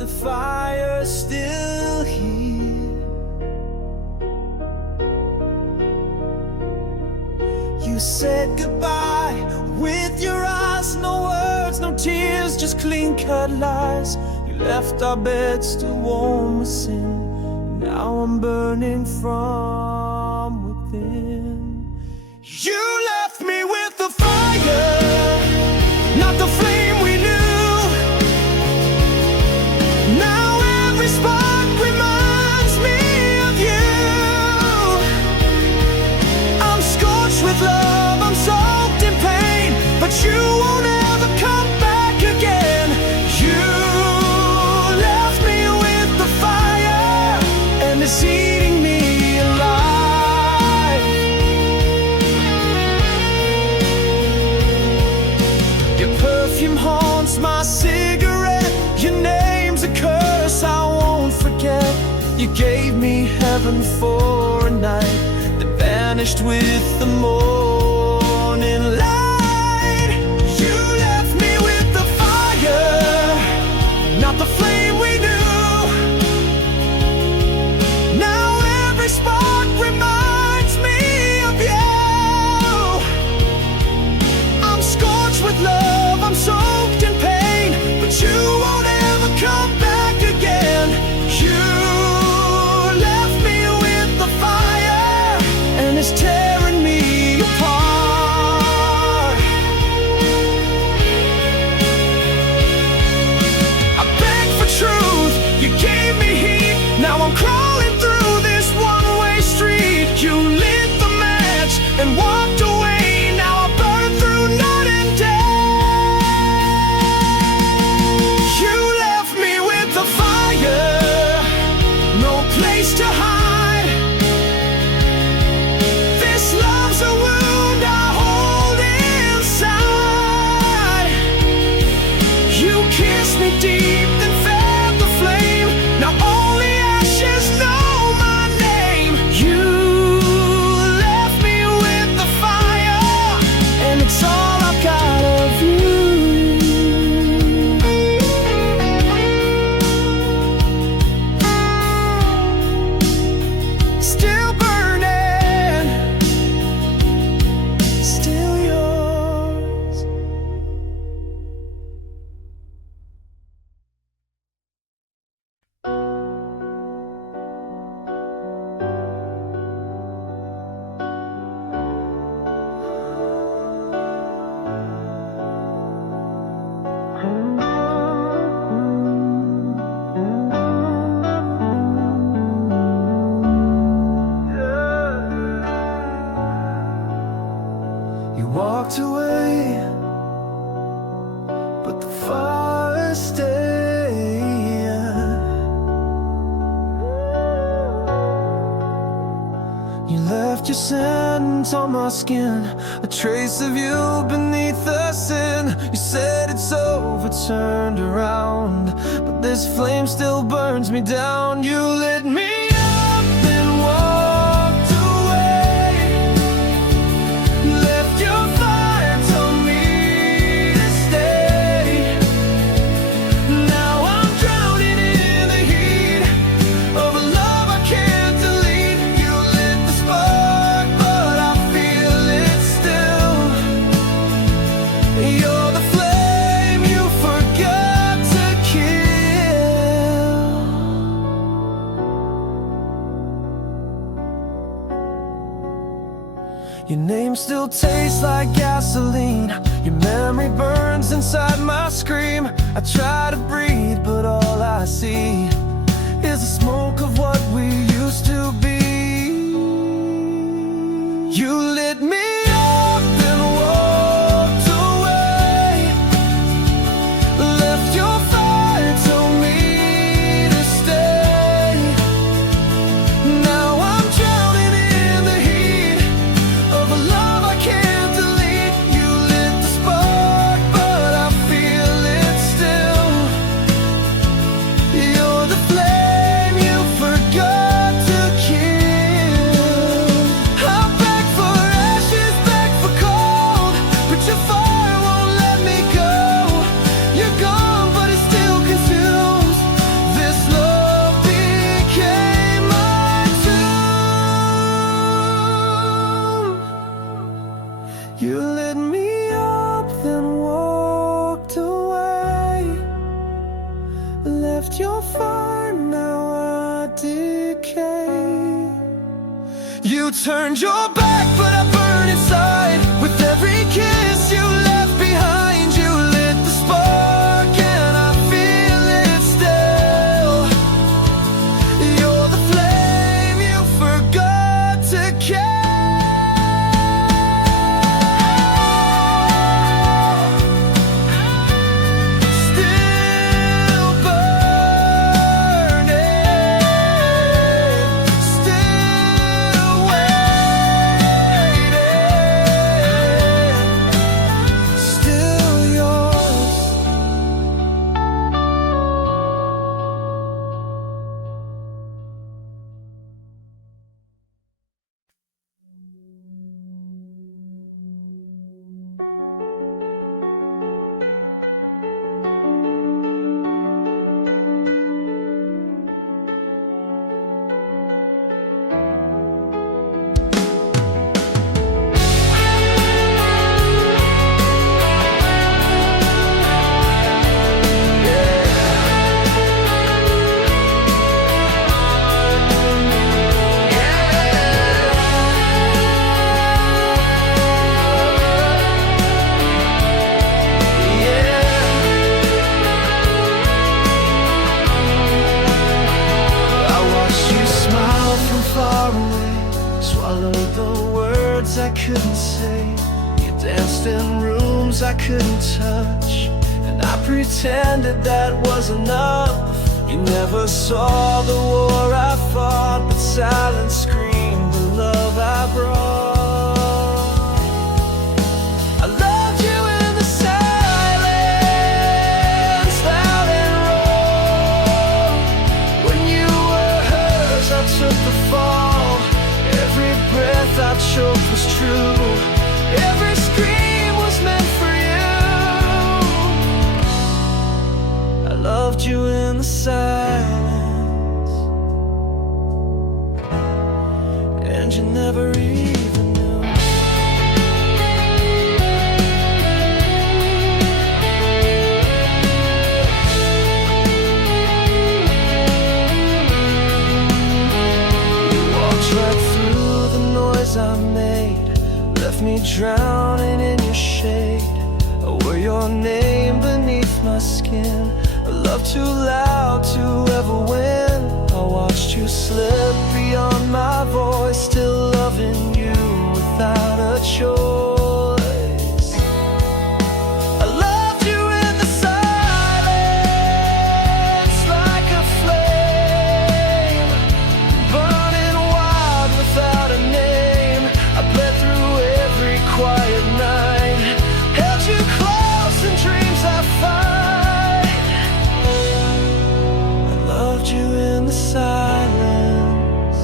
the fire's still here. You said goodbye with your eyes, no words, no tears, just clean-cut lies. You left our bed still warm with sin. Now I'm burning from within. You left me with the fire, not the flame we knew. Now every spark reminds me of you. I'm scorched with love, I'm soaked in pain, but you won't ever come back again. You left me with the fire, and it's eating me alive. Your perfume haunts my cigarette, your name's a curse I won't forget. You gave me heaven for a night that vanished with the morning light. You left me with the fire, not the flame we knew. Now every spark reminds me of you. I'm scorched with love, I'm soaked in pain, but you won't ever come back again. You left me with the fire, and it's tearing me apart. I begged for truth, you gave me heat. Now I'm crawling through this one-way street. You lit the match and walked away. Now I burn through night and day. You left me with the fire, no place to hide. This love's a wound I hold inside. You kissed me deep, then fed the flame. Now only ashes know my name. You left me with the fire, and it's all I've got of you. Still burning, still yours. You walked away, but the fire stayed. You left your scent on my skin, a trace of you beneath the sin. You said it's over, turned around, but this flame still burns me down. You lit me up, then walked away. Left your fire, told me to stay. Now I'm drowning in the heat of a love I can't delete. You lit the spark, but I feel it still. You're the flame you forgot to kill. Your name still tastes like gasoline. Your memory burns inside my scream. I try to breathe, but all I see is the smoke of what we used to be. You lit me up, then walked away. Left your fire, told me to stay. Now I'm drowning in the heat of a love I can't delete. You lit the spark, but I feel it still. You're the flame you You turned your back, but I burn inside. With every kiss you left behind, you lit the spark, and I feel it still. You're the flame you forgot to kill. I couldn't say. You danced in rooms I couldn't touch, and I pretended that was enough. You never saw the war I fought, but silence screamed the love I brought. I loved you in the silence, loud and raw. When you were hers, I took the fall. Every breath I choked was true. Every scream was meant for you. I loved you in the silence, and you never even knew. You walked right through the noise I made, left me drowning in your shade. I wore your name beneath my skin, a love too loud to ever win. I watched you slip beyond my voice, still loving you without a choice. I loved you in the silence, like a flame, burning wild without a name. I bled through every quiet night, held you close in dreams I fight. I loved you in the silence,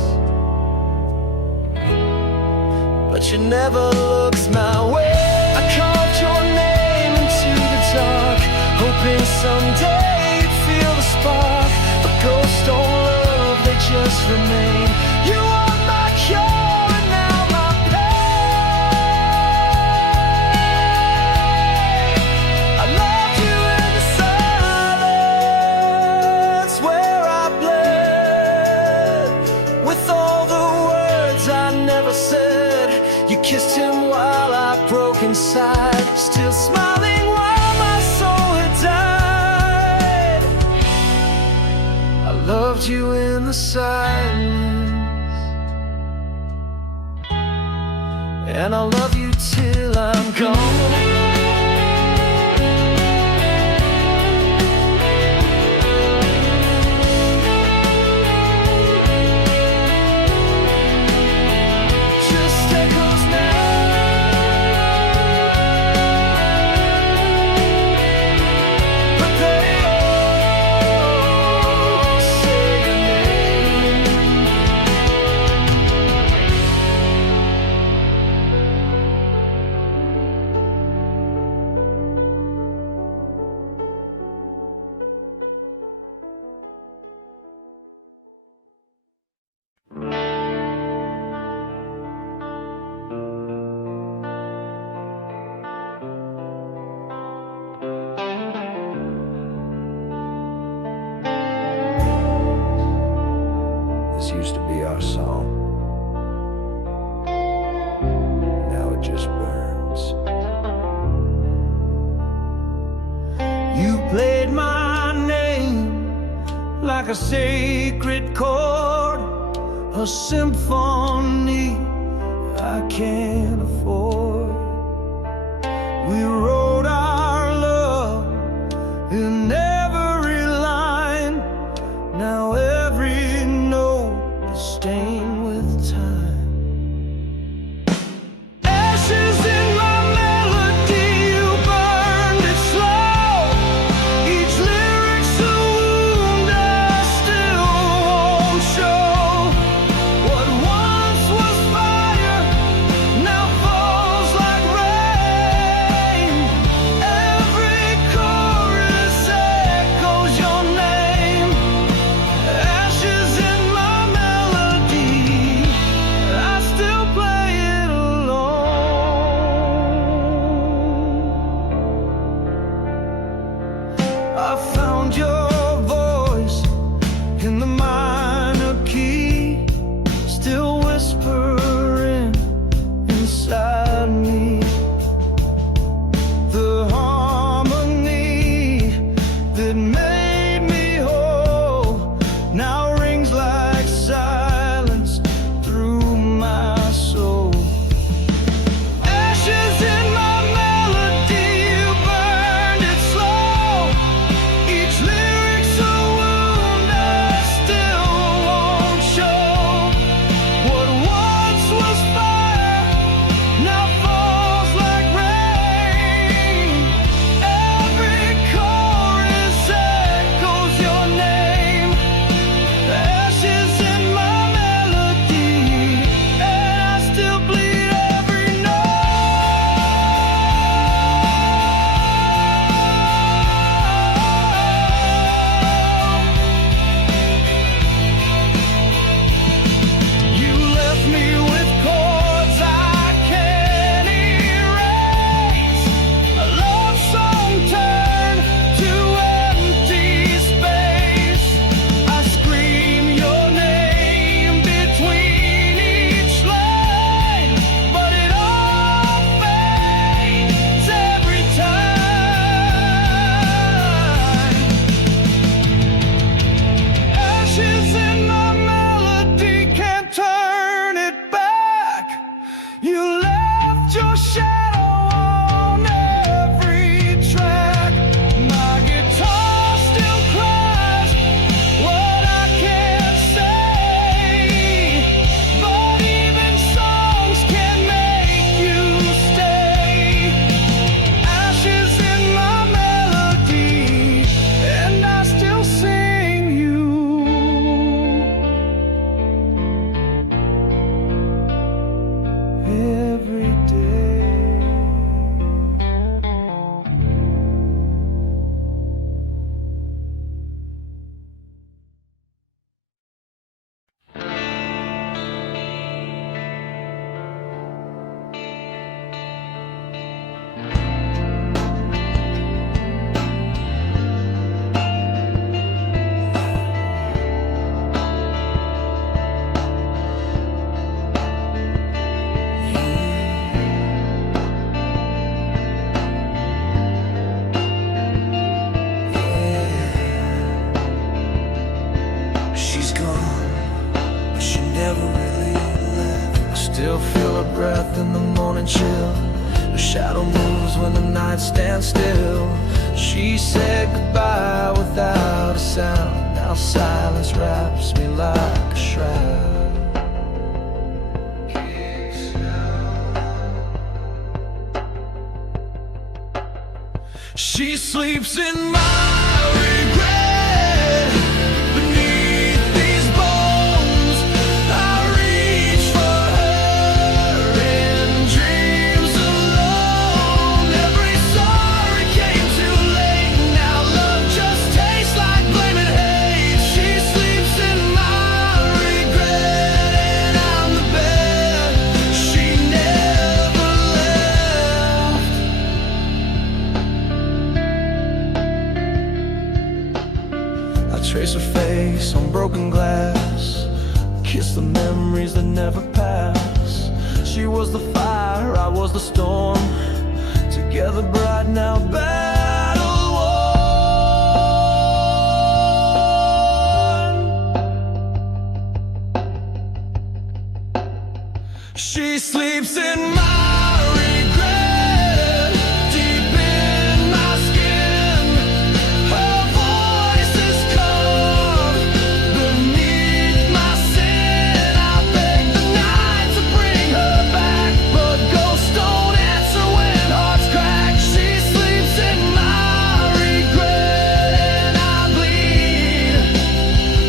but you never looked my way. I carved your name into the dark, hoping someday you'd feel the spark. But ghosts don't love, they just remain. You are my cure and now my pain. I loved you in the silence, where I bled with all the words I never said. You kissed him while I broke inside, still smiling while my soul had died. I loved you in the silence, and I'll love you till I'm gone. played my name like a sacred chord, a symphony I can't afford. We wrote our love in every line. Now every note is stained with time. Ashes in my melody, you burned it slow. Each lyric's a wound I still won't show. What once was fire now falls like rain. Every chorus echoes your name. Ashes in my melody, I still play it alone. I found your voice in the minor key, still whispering inside me. The harmony that made me whole now rings like silence through my soul. Ashes in my melody, you burned it slow. Each lyric's a wound I still won't show. What once was fire now falls like rain. Every chorus echoes your name. Ashes in my melody, and I still bleed every You left me with chords I can't erase. A love song turned to empty space. I scream your name between each line, but it all fades every time. Ashes in my melody, can't turn it back. You left your shadow on every track. My guitar still cries what I can't say, but even songs can make you stay. Ashes in my melody, and I still sing you every day. She's gone, but she never really left. I still feel her breath in the morning chill. Her shadow moves when the night stands still. She said goodbye without a sound. Now silence wraps me like a shroud. She sleeps in my regret. Beneath these bones, I reach for her in dreams alone. Every sorry came too late. Now love just tastes like blame and hate. She sleeps in my regret, and I'm the bed she never left. I trace her face on broken glass, kiss the memories that never pass. She was the fire, I was the storm, together bright now battle worn. She sleeps in my regret, deep in my skin. Her voice is calm beneath my sin. I beg the night to bring her back, but ghosts don't answer when hearts crack. She sleeps in my regret, and I bleed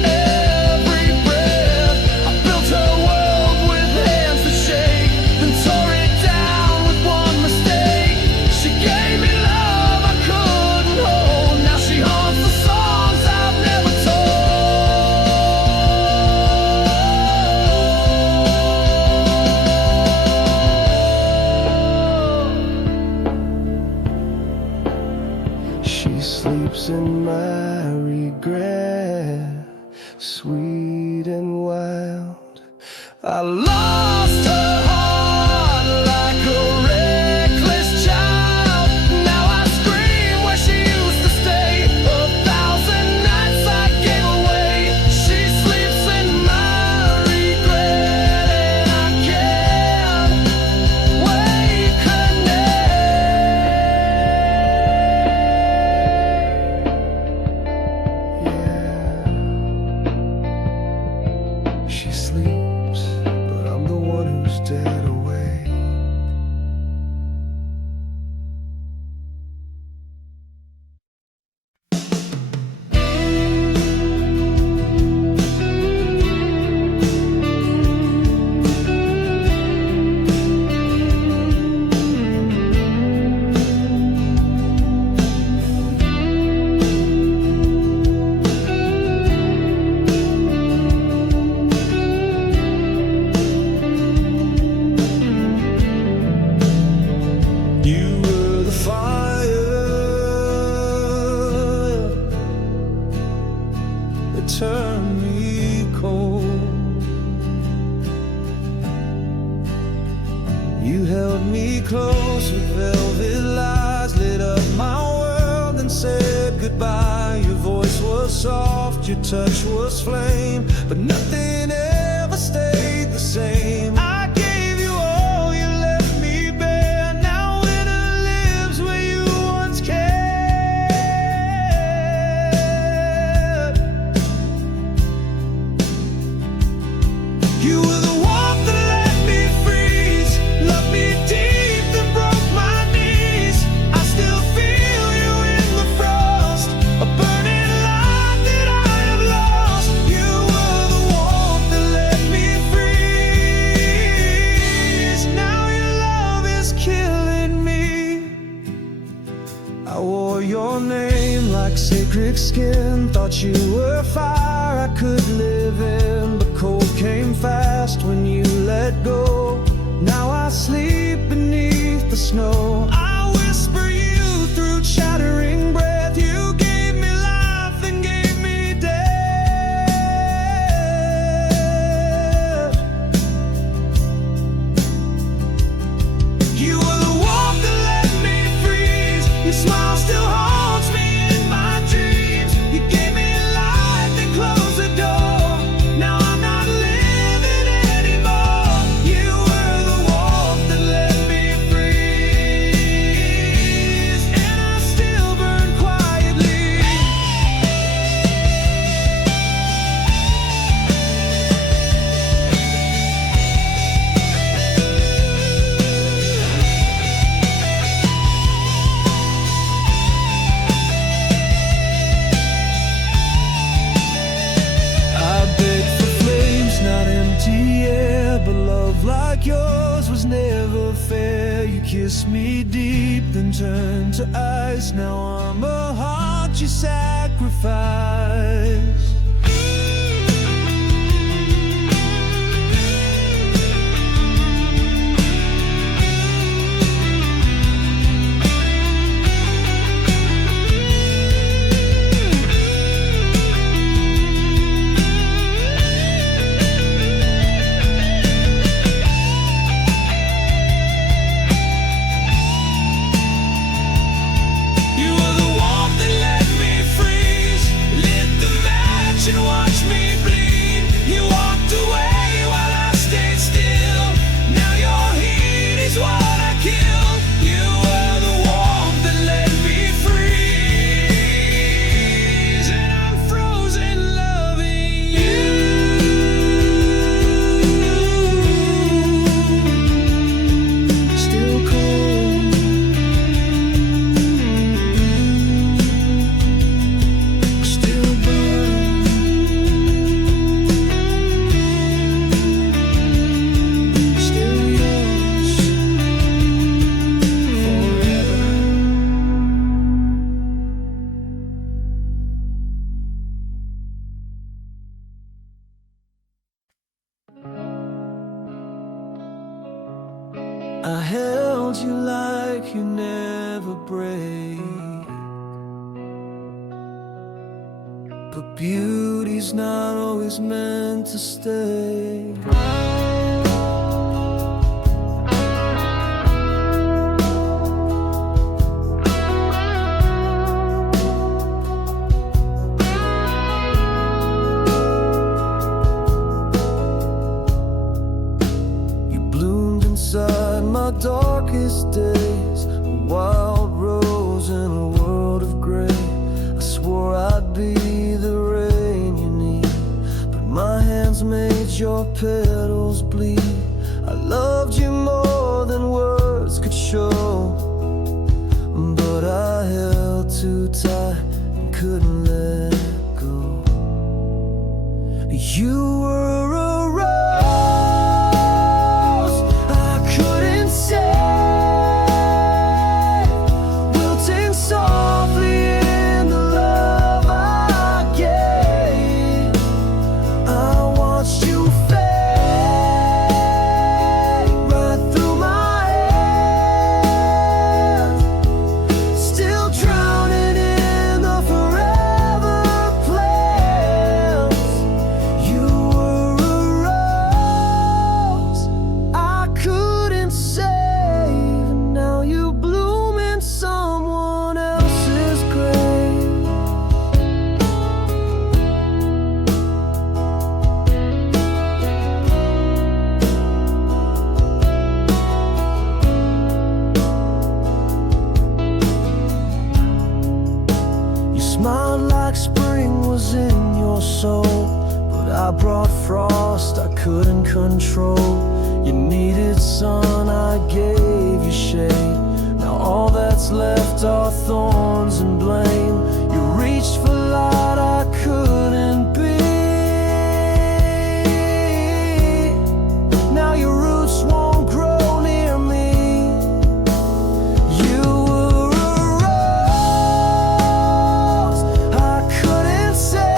every breath. I built her world with hands that shake, then tore it down with one mistake. She gave me love I couldn't hold. Now she haunts the songs I've never told. She sleeps in my regret, sweet and wild. I lost her heart like a reckless child. Now I scream where she used to stay. 1,000 nights I gave away. She sleeps in my regret, and I can't wake her name. Yeah, she sleeps, but I'm the one who's dead away. You were the fire that turned me cold. You held me close with velvet lies, lit up my world and said goodbye. Your voice was soft, your touch was flame, but nothing ever stayed the same. I gave you all, you left me bare. Now winter lives where you once cared. You were the warmth that let me freeze, loved me deep, then broke my knees. I still feel you in the frost, a burning light that I have lost. You were the warmth that let me freeze. Now your love is killing me. I wore your name like sacred skin, thought you were fire I could live in, but cold came fast when you let go. Now I sleep beneath the snow. I whisper you through chattering breath. You gave me life and gave me death. You were the warmth that let me freeze. Your smile still haunts me in my dreams. You gave me light, then closed the door. Now I'm not living anymore. You were the warmth that let me freeze, and I still burn quietly. I begged for flames, not empty air, but love like yours was never fair. You kissed me deep, then turned to ice. Now I'm a heart you sacrificed. You were the warmth that let me free. but beauty's not always meant to stay. Inside my darkest days, a wild rose in a world of gray. I swore I'd be the rain you need, but my hands made your petals bleed. I loved you more than words could show, but I held too tight and couldn't let go. You were a I brought frost I couldn't control. You needed sun, I gave you shade. Now all that's left are thorns and blame. You reached for light I couldn't be. Now your roots won't grow near me. You were a rose I couldn't save.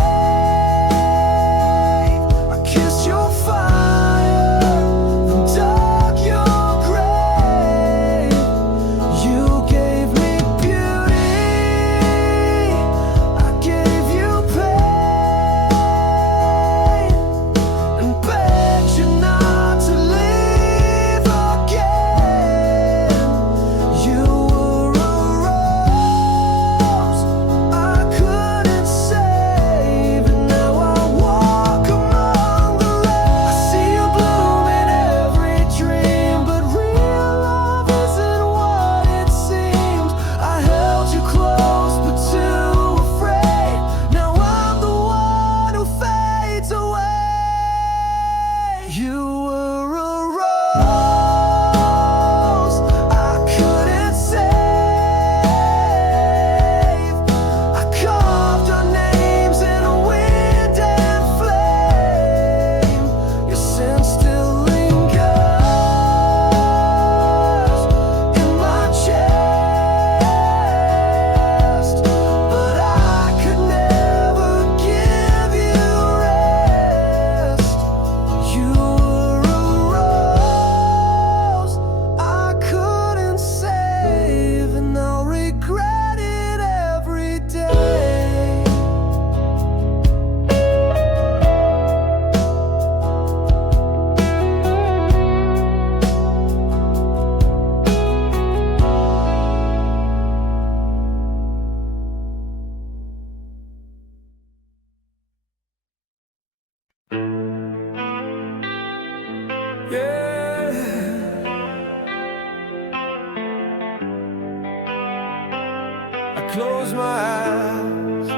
I close my eyes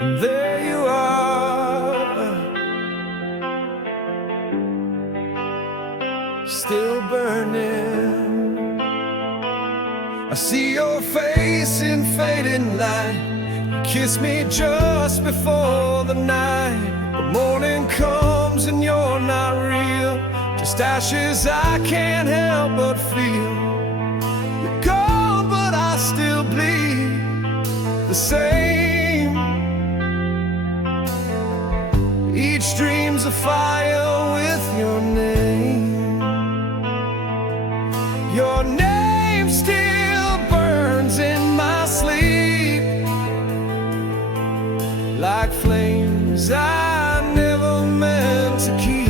and there you are, still burning. I see your face in fading light. You kiss me just before the night. The morning comes and you're not real, just ashes I can't help but feel. You're gone but I still bleed the same. Each dream's a fire with your name. Your name still burns in my like flames I never meant to keep.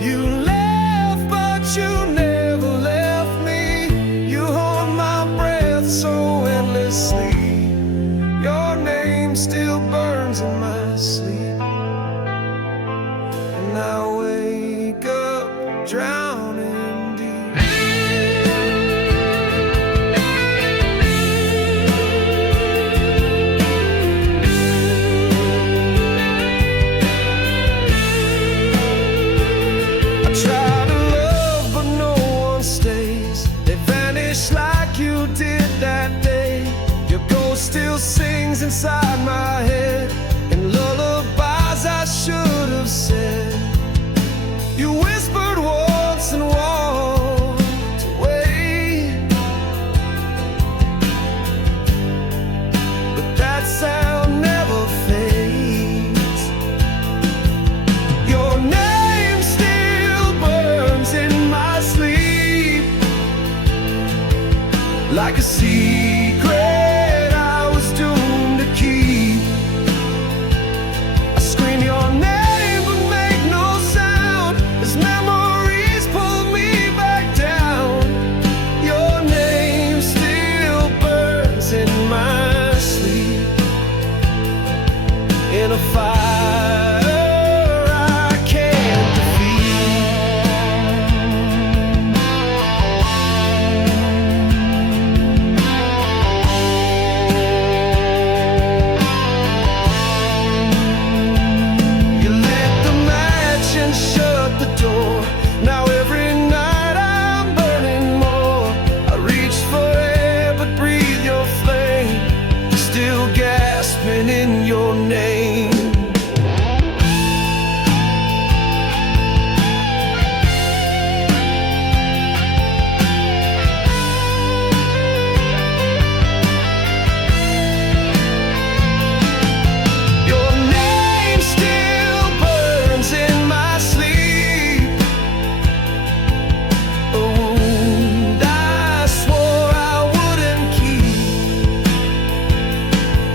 You left, but you never left me. You hold my breath so endlessly. Your name still burns in my sleep, and I wake up drowning deep. I try to love, but no one stays. They vanish like you did that day. Your ghost still sings inside my head, and lullabies I should have said. You whispered once and walked away, but that sound never fades. Your name still burns in my sleep, like a secret I was doomed to keep. I scream your name but make no sound, as memories pull me back down. Your name still burns in my sleep, in a fire I can't defeat. You lit the match and shut the door. Now every night I'm burning more. I reach for air but breathe your flame, still gasping in your name. Your name still burns in my sleep, a wound I swore I wouldn't keep.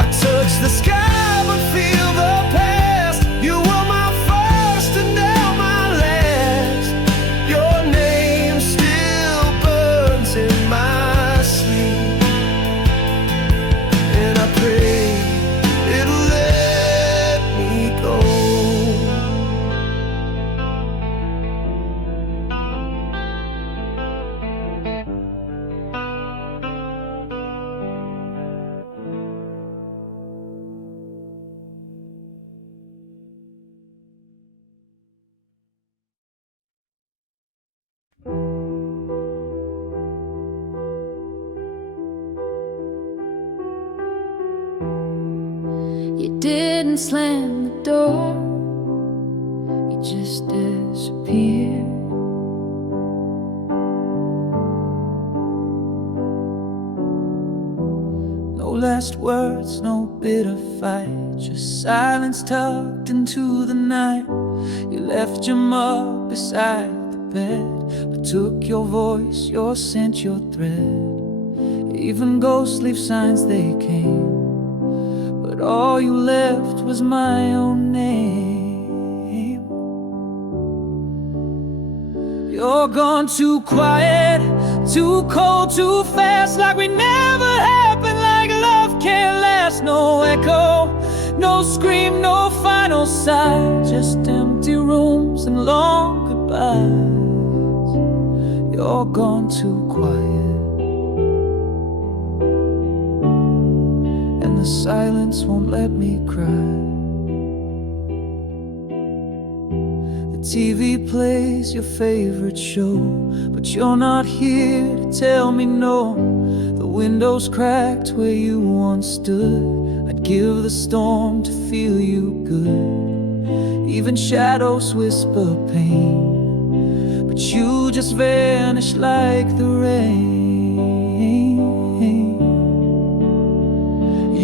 I touch the sky but feel the past. You were my first and now my last. Your name still burns in my sleep, and I pray it'll let me go. You didn't slam the door, you just disappeared. No last words, no bitter fight, just silence tucked into the night. You left your mug beside the bed, but took your voice, your scent, your thread. Even ghosts leave signs they came, but all you left was my own name. You're gone too quiet, too cold, too fast, like we never happened, like love can't last. No echo, no scream, no final sigh, just empty rooms and long goodbyes. You're gone too quiet, and the silence won't let me cry. The TV plays your favorite show, but you're not here to tell me no. The window's cracked where you once stood. I'd give the storm to feel you good. Even shadows whisper pain, but you just vanish like the rain.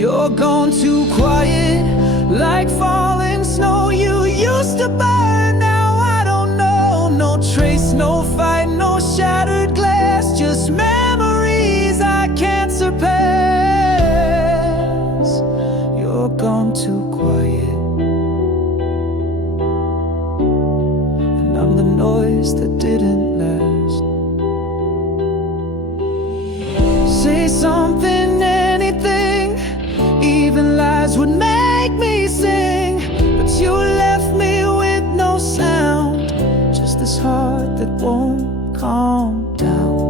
You're gone too quiet, like falling snow. You used to burn, now I don't know. No trace, no fight, no shattered glass, just memories I can't surpass. say something, anything, even lies would make me sing. But you left me with no sound, just this heart that won't calm down.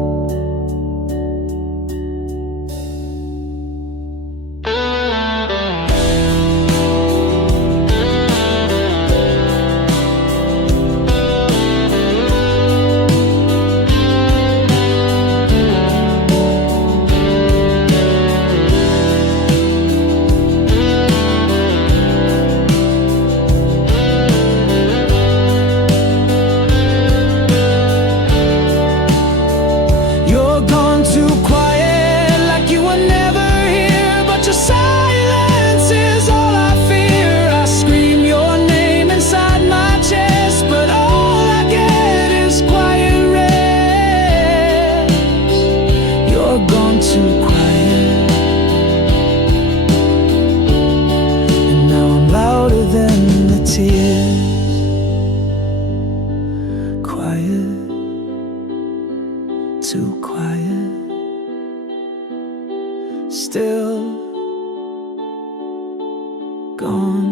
Too quiet, still gone.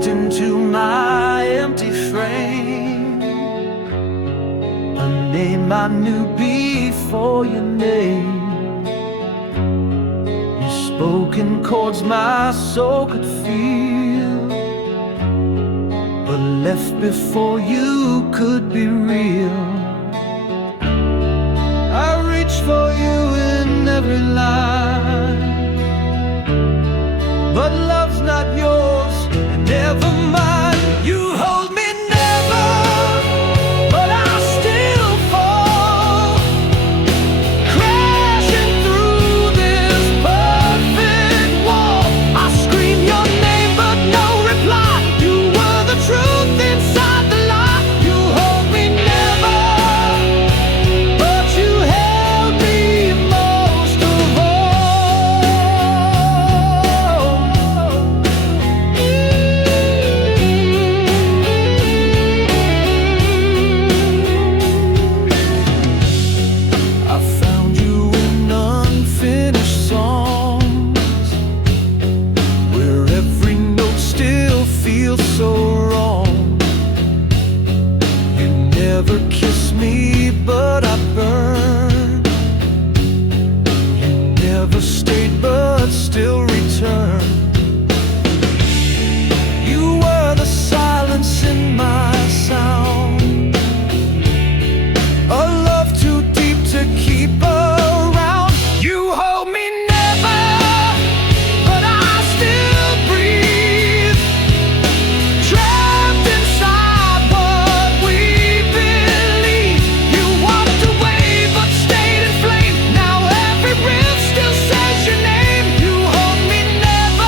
Into my empty frame, a name I knew before your name. You spoke in chords my soul could feel, but left before you could be real. I reach for you in every line, but love's not yours. Never mind, you hold me never, but I still fall, crashing through this perfect wall. I scream your name, but no reply. You were the truth inside the lie. You hold me never, but you held me most of all. So wrong, you never kissed me, but I burned. You never stayed, but still returned. You were the silence in my sound, a love too deep to keep around. You hold me never, but I still breathe. Trapped inside what we believe. You walked away but stayed in flame. Now every breath still says your name. You hold me never,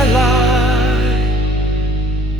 my life.